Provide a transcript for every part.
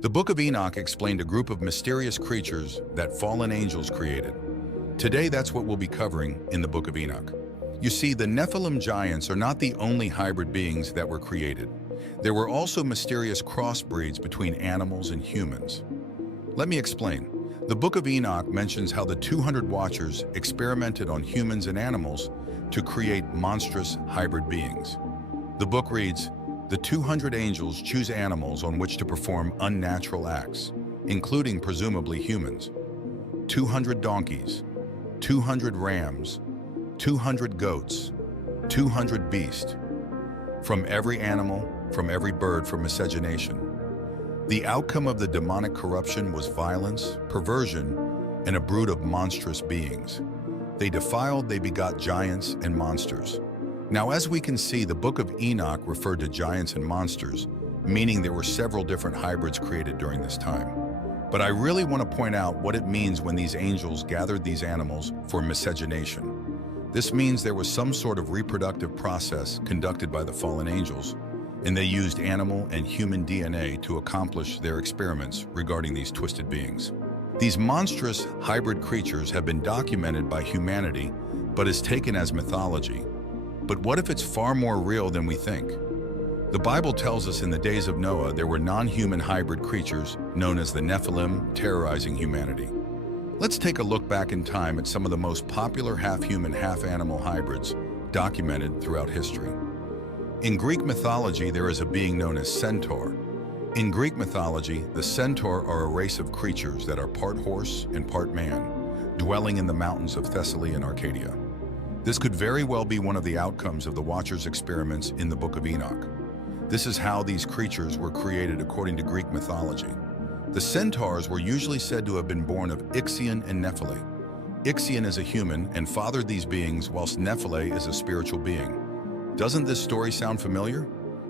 The Book of Enoch explained a group of mysterious creatures that fallen angels created. Today, that's what we'll be covering in the Book of Enoch. You see, the Nephilim giants are not the only hybrid beings that were created. There were also mysterious crossbreeds between animals and humans. Let me explain. The Book of Enoch mentions how the 200 Watchers experimented on humans and animals to create monstrous hybrid beings. The book reads, "The 200 angels choose animals on which to perform unnatural acts, including presumably humans. 200 donkeys, 200 rams, 200 goats, 200 beasts, from every animal, from every bird for miscegenation. The outcome of the demonic corruption was violence, perversion, and a brood of monstrous beings. They defiled, they begot giants and monsters." Now, as we can see, the Book of Enoch referred to giants and monsters, meaning there were several different hybrids created during this time. But I really want to point out what it means when these angels gathered these animals for miscegenation. This means there was some sort of reproductive process conducted by the fallen angels, and they used animal and human DNA to accomplish their experiments regarding these twisted beings. These monstrous hybrid creatures have been documented by humanity, but is taken as mythology. But what if it's far more real than we think? The Bible tells us in the days of Noah there were non-human hybrid creatures known as the Nephilim terrorizing humanity. Let's take a look back in time at some of the most popular half-human, half-animal hybrids documented throughout history. In Greek mythology, there is a being known as Centaur. In Greek mythology, the Centaur are a race of creatures that are part horse and part man, dwelling in the mountains of Thessaly and Arcadia. This could very well be one of the outcomes of the Watchers' experiments in the Book of Enoch. This is how these creatures were created according to Greek mythology. The centaurs were usually said to have been born of Ixion and Nephili. Ixion is a human and fathered these beings, whilst Nephili is a spiritual being. Doesn't this story sound familiar?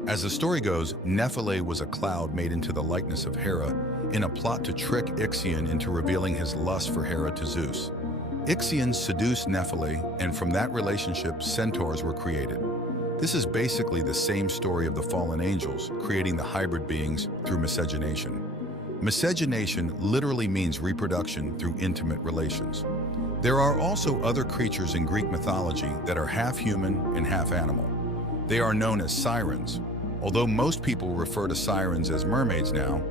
As the story goes, Nephili was a cloud made into the likeness of Hera in a plot to trick Ixion into revealing his lust for Hera to Zeus. Ixion seduced Nephili, and from that relationship, centaurs were created. This is basically the same story of the fallen angels creating the hybrid beings through miscegenation. Miscegenation literally means reproduction through intimate relations. There are also other creatures in Greek mythology that are half human and half animal. They are known as sirens. Although most people refer to sirens as mermaids now,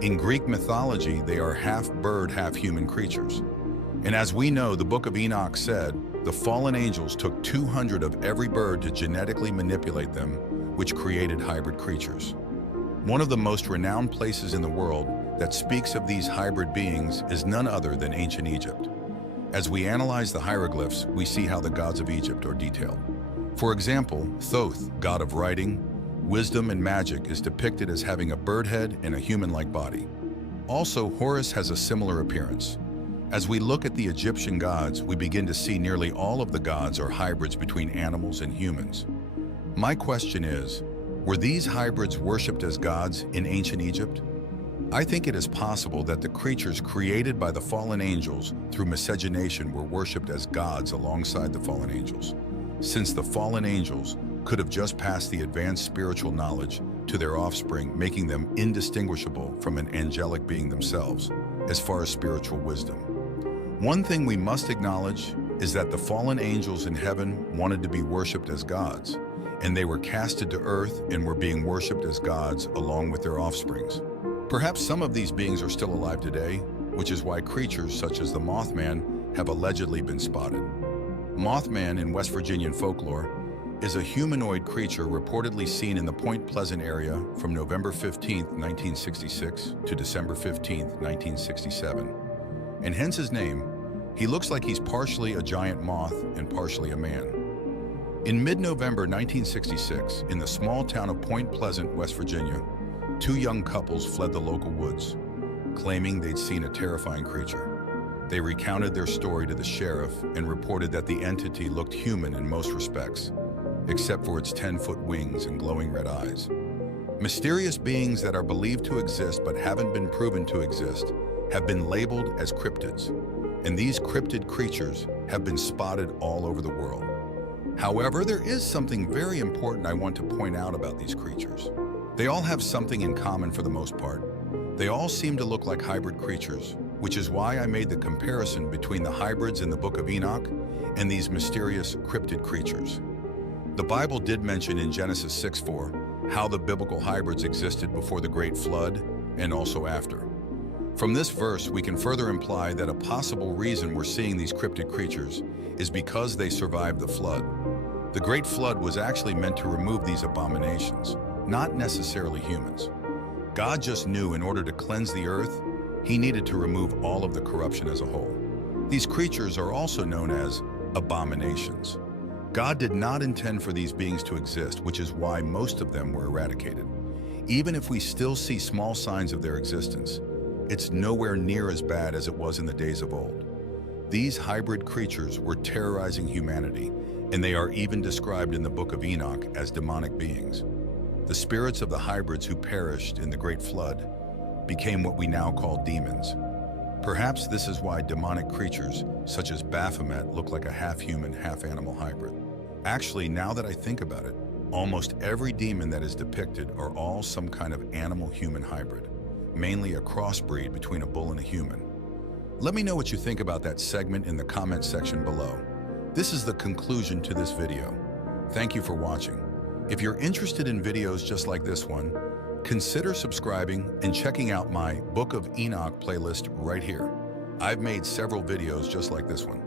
in Greek mythology they are half bird, half human creatures. And as we know, the Book of Enoch said, the fallen angels took 200 of every bird to genetically manipulate them, which created hybrid creatures. One of the most renowned places in the world that speaks of these hybrid beings is none other than ancient Egypt. As we analyze the hieroglyphs, we see how the gods of Egypt are detailed. For example, Thoth, god of writing, wisdom, and magic, is depicted as having a bird head and a human-like body. Also, Horus has a similar appearance. As we look at the Egyptian gods, we begin to see nearly all of the gods are hybrids between animals and humans. My question is, were these hybrids worshipped as gods in ancient Egypt? I think it is possible that the creatures created by the fallen angels through miscegenation were worshipped as gods alongside the fallen angels, since the fallen angels could have just passed the advanced spiritual knowledge to their offspring, making them indistinguishable from an angelic being themselves as far as spiritual wisdom. One thing we must acknowledge is that the fallen angels in heaven wanted to be worshipped as gods, and they were casted to earth and were being worshipped as gods along with their offsprings. Perhaps some of these beings are still alive today, which is why creatures such as the Mothman have allegedly been spotted. Mothman in West Virginian folklore is a humanoid creature reportedly seen in the Point Pleasant area from November 15, 1966 to December 15, 1967. And hence his name. He looks like he's partially a giant moth and partially a man. In mid-November 1966, in the small town of Point Pleasant, West Virginia, two young couples fled the local woods, claiming they'd seen a terrifying creature. They recounted their story to the sheriff and reported that the entity looked human in most respects, except for its 10-foot wings and glowing red eyes. Mysterious beings that are believed to exist but haven't been proven to exist have been labeled as cryptids, and these cryptid creatures have been spotted all over the world. However, there is something very important I want to point out about these creatures. They all have something in common for the most part. They all seem to look like hybrid creatures, which is why I made the comparison between the hybrids in the book of Enoch and these mysterious cryptid creatures. The Bible did mention in Genesis 6:4 how the biblical hybrids existed before the Great Flood and also after. From this verse, we can further imply that a possible reason we're seeing these cryptid creatures is because they survived the flood. The Great Flood was actually meant to remove these abominations, not necessarily humans. God just knew in order to cleanse the earth, he needed to remove all of the corruption as a whole. These creatures are also known as abominations. God did not intend for these beings to exist, which is why most of them were eradicated. Even if we still see small signs of their existence, it's nowhere near as bad as it was in the days of old. These hybrid creatures were terrorizing humanity, and they are even described in the book of Enoch as demonic beings. The spirits of the hybrids who perished in the Great Flood became what we now call demons. Perhaps this is why demonic creatures, such as Baphomet, look like a half-human, half-animal hybrid. Actually, now that I think about it, almost every demon that is depicted are all some kind of animal-human hybrid, mainly a crossbreed between a bull and a human. Let me know what you think about that segment in the comment section below. This is the conclusion to this video. Thank you for watching. If you're interested in videos just like this one, consider subscribing and checking out my Book of Enoch playlist right here. I've made several videos just like this one.